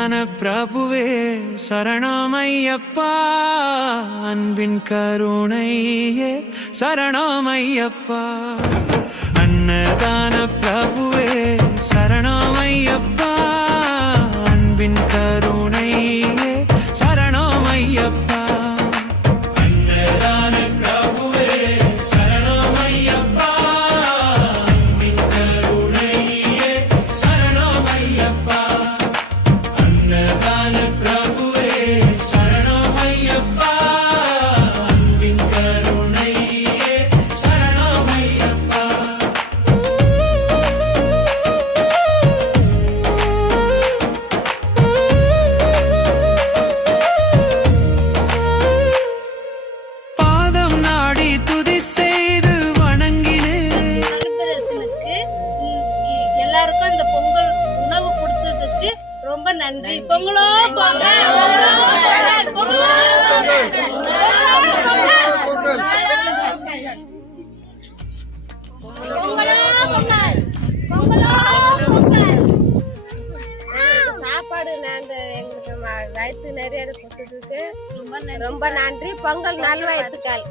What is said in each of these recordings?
அன்னதான பிரபுவே சரணமையப்பா, அன்பின் கருணையே சரணமையப்பா. அன்னதான பிரபுவே சரணமையப்பா, அன்பின் கருணையே சரணமையப்பா. அன்னதான பிரபுவே சரணமையப்பா, அன்பின் கருணையே சரணமையப்பா. அன்னதான பிரபுவே சரணமையப்பா, அன்பின் கருணையே சரணமையப்பா. பாதம் நாடி துதி செய்து வணங்கினேன். எல்லாருக்கும் இந்த பொங்கல் உணவு கொடுத்ததுக்கு ரொம்ப நன்றி. பொங்கலோ பொங்கல், பொங்கலோ சாப்பாடு நாங்க எங்களுக்கு வயிற்று நிறைய கொடுத்ததுக்கு ரொம்ப நன்றி. பொங்கல் நல்வாழ்த்துக்கள்.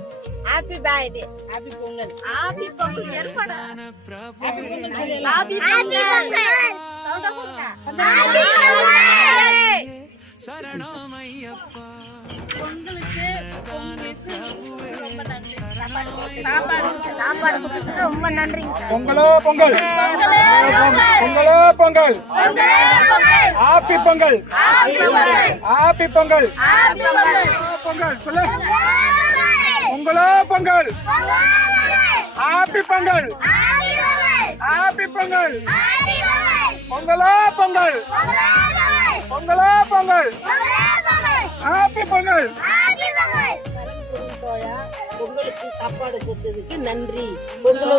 Happy birthday, happy Pongal, happy Pongal. ஏற்பாடு ஹாப்பி பொங்கல், ஹாப்பி பொங்கல். சவுண்டா போடுங்க. ஹாப்பி பொங்கல் சரணமையப்பா. பொங்கலுக்கு ரொம்ப நன்றி. சாப்பாடு கொடுத்ததுக்கு ரொம்ப நன்றிங்க சார். பொங்கலோ பொங்கல், பொங்கலோ பொங்கல், ஹாப்பி பொங்கல், ஹாப்பி பொங்கல், பொங்கல் சொல்லு. பொங்கலோ பொங்கல், ஹாப்பி பொங்கல், ஹாப்பி பொங்கல், பொங்கலோ பொங்கல், பொங்கலோ பொங்கல், ஹாப்பி பொங்கல். பொங்கலுக்கு சாப்பாடு கொடுத்ததுக்கு நன்றி. பொங்கலோ